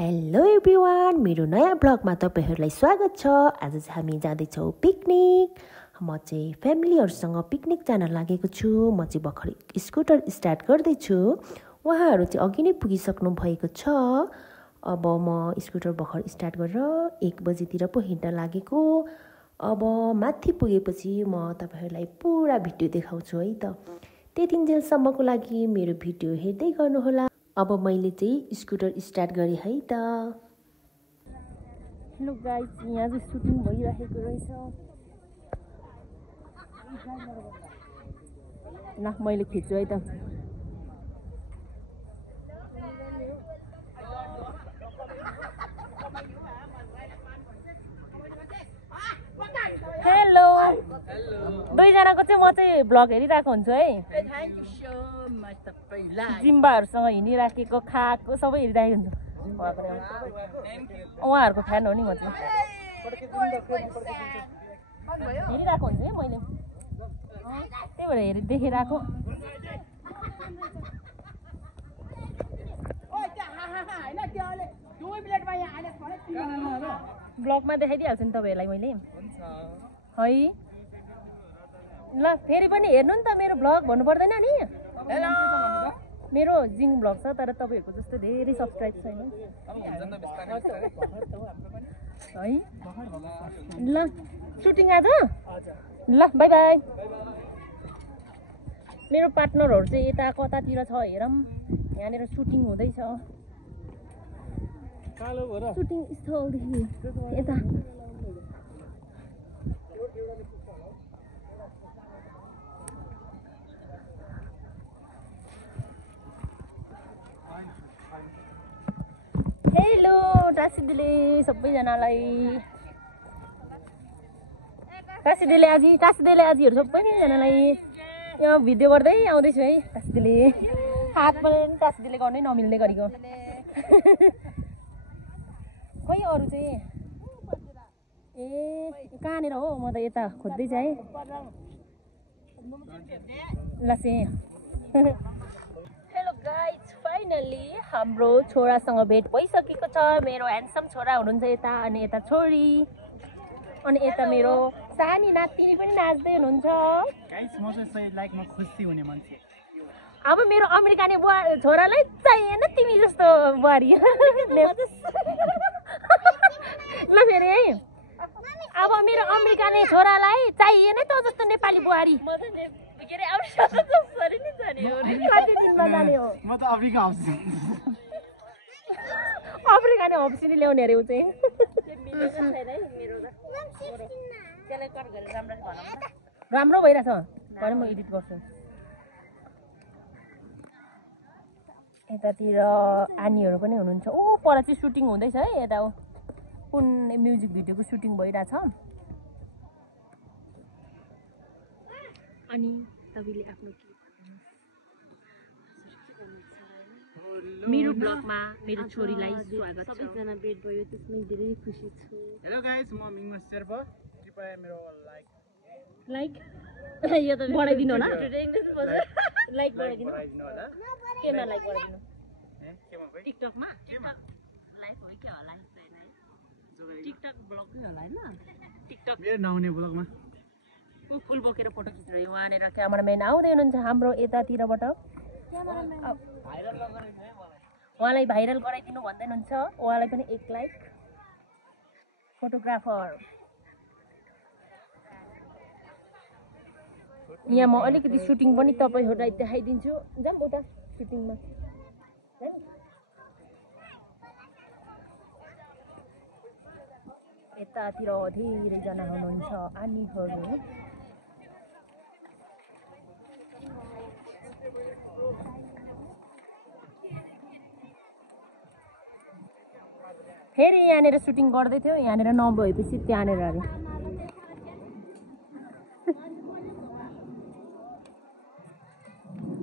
Hello everyone, मेरो नयाँ ब्लगमा तपाईहरुलाई स्वागत छ। आज चाहिँ हामी जाँदैछौँ पिकनिक। म चाहिँ फ्यामिलीहरुसँग पिकनिक जान लागेको छु। म चाहिँ भर्खरै स्कुटर स्टार्ट गर्दै छु। उहाँहरु चाहिँ अघि नै पुगिसक्नु भएको छ। अब म स्कुटर भर्खर स्टार्ट गरेर 1 बजेतिर पो हिँड्न लागेको। अब माथि पुगेपछि म तपाईहरुलाई पुरा भिडियो देखाउँछु है त। त्यतिन्जेलसम्मको लागि मेरो भिडियो हेर्दै गर्नुहोला। अब मैले चाहिँ स्कुटर स्टार्ट गरेँ है त। हेलो गाइस, यहाँ चाहिँ सुटिङ भइरहेको रहेछ। ल मैले खिच्छु है त। हेलो दुईजनाको चाहिँ म चाहिँ भ्लग हेरिरहेको हुन्छु है। जिम्बाहरूसँग हिँडिराखेको खाएको सबै हेरिरहेको हुन्छु। उहाँहरूको फ्यान हो नि म चाहिँ। हेरिरहेको हुन्छु है मैले, त्यही भएर देखिरहेको। ब्लगमा देखाइदिइहाल्छु नि तपाईँहरूलाई मैले है। ल फेरि पनि हेर्नु नि त मेरो ब्लग भन्नु पर्दैन नि। मेरो जिङ ब्लग छ, तर तपाईँहरूको जस्तो धेरै सब्सक्राइब छैन है। ल सुटिङ आज, ल बाई बाई। मेरो पार्टनरहरू चाहिँ यता कतातिर छ हेरौँ। यहाँनिर सुटिङ हुँदैछ। सुटिङ स्थलदेखि यता हेलो टासी दिले सबैजनालाई। टासी दिले आजीहरू सबैजनालाई यो भिडियो गर्दै आउँदैछु है। टासी दिले हात पनि टासी दिले गर्नै नमिल्ने गरेको। खोइ अरू चाहिँ ए कहाँनिर हो, म त यता खोज्दैछु है। ल चाहिँ हेलो गाइज, फाइनली हाम्रो छोरासँग भेट भइसकेको छ। मेरो ह्यान्डसम छोरा हुनुहुन्छ यता, अनि यता छोरी, अनि यता मेरो सानी नातिनी पनि नाच्दै हुनुहुन्छ। गाइस म चाहिँ सही लाइफमा खुसी हुने मान्छे। अब मेरो अमेरिकाने छोरालाई चाहिएन तिमी जस्तो बुहारी। ल फेरि है, अब मेरो अमेरिकाने छोरालाई चाहिएन त जस्तो नेपाली बुहारी। म त अफ्रिका हाउस अफ्रिकाने हप्सिनी ल्याउने अरे ऊ चाहिँ। राम्रो भइरहेछ भने म एडिट गर्छु। यतातिर आनीहरू पनि हुनुहुन्छ। ओ पर चाहिँ सुटिङ हुँदैछ है। यता कुन म्युजिक भिडियोको सुटिङ भइरहेछ। अनि तपाईँले आफ्नो के मेरो ब्लगमा मेरो छोरीलाई स्वागत छ। सबैजना भेट भयो, त्यसमै धेरै खुसी छु। हेलो गाइस, म मिङमा शेर्पा। कृपया मेरो लाइक यो त बढाइदिनु होला। लाइक बढाइदिनु होला। केमा लाइक बढाइदिनु? केमा भाइ? टिकटकमा। टिकटक लाइक हो के होला छैन है। टिकटक ब्लग होला हैन। टिकटक मेरो नहुने ब्लगमा फुल बोकेर फोटो खिच्दै वहाँनिर क्यामेराम्यान आउँदै हुनुहुन्छ हाम्रो यतातिरबाट। उहाँलाई भाइरल गराइदिनु भन्दै हुनुहुन्छ। उहाँलाई पनि 1 लाइक। फोटोग्राफर यहाँ म अलिकति सुटिङ पनि तपाईँहरूलाई देखाइदिन्छु। जाम उता सुटिङमा। यतातिर धेरैजना हुनुहुन्छ आनीहरू। फेरि यहाँनिर सुटिङ गर्दै थियो, यहाँनिर नभएपछि त्यहाँनिर अरे।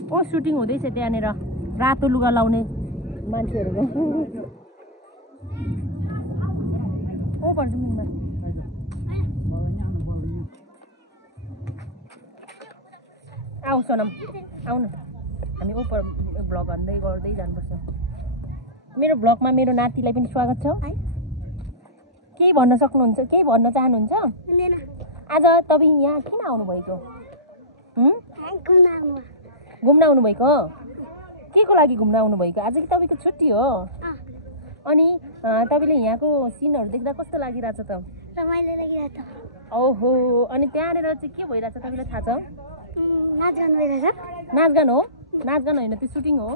ओ सुटिङ हुँदैछ त्यहाँनिर रातो लुगा लाउने मान्छेहरूको। ओ पर्छ मिङमा। आऊ सोनम आऊ न, हामी उपर ब्लग भन्दै गर्दै जानुपर्छ। मेरो ब्लगमा मेरो नातिलाई पनि स्वागत छ। केही भन्न सक्नुहुन्छ? केही भन्न चाहनुहुन्छ? आज तपाईँ यहाँ किन आउनुभएको? घुम्न आउनुभएको? के को लागि घुम्न आउनुभएको? आज कि तपाईँको छुट्टी हो? अनि तपाईँले यहाँको सिनहरू देख्दा कस्तो लागिरहेछ त? रमाइलो लागिरहेछ। ओहो, अनि त्यहाँनिर चाहिँ के भइरहेछ तपाईँलाई थाहा छ? नाचगान भइरहेछ। नाचगान हो? नाचगान होइन, त्यो सुटिङ हो।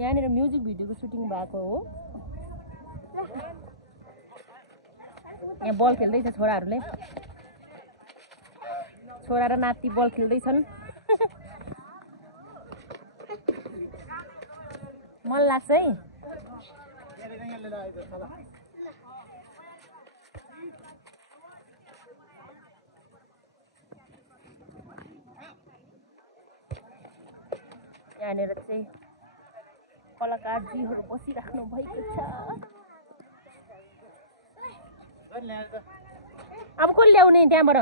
यहाँनिर म्युजिक भिडियोको सुटिङ भएको हो। यहाँ बल खेल्दैछ छोराहरूले। छोरा र नाति बल खेल्दैछन्। मन लाग्छ है। यहाँनिर चाहिँ कलाकारजीहरू बसिराख्नु भएको छ। अब को ल्याउने त्यहाँबाट?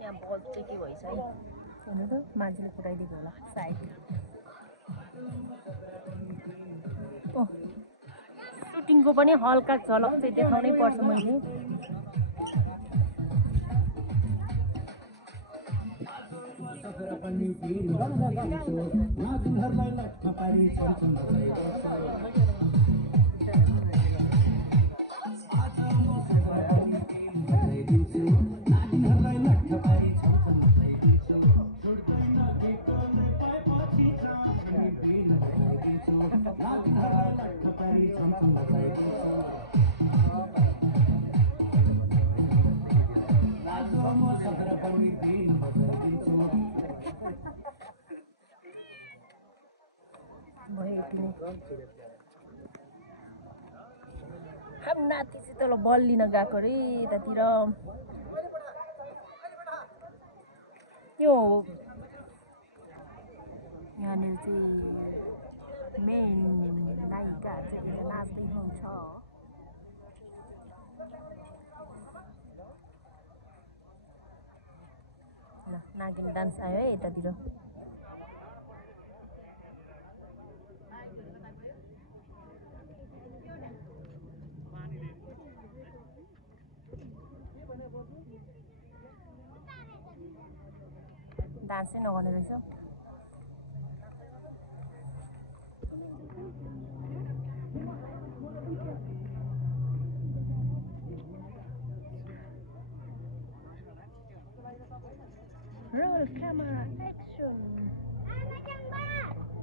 यहाँ बल चाहिँ के भएछ है? हेर्नु त, मान्छेले कुटाइदिएको होला सायद। सुटिङको पनि हल्का झलक चाहिँ देखाउनै पर्छ मैले। हम नाति चाहिँ तल बल लिन गएको अरे यतातिर। यो यहाँनिर चाहिँ मेन नायिकाहरू चाहिँ नाच्दै हुनुहुन्छ। नागिन डान्स आयो है यतातिर। डान्सै नगर्ने रहेछ। Roll camera action.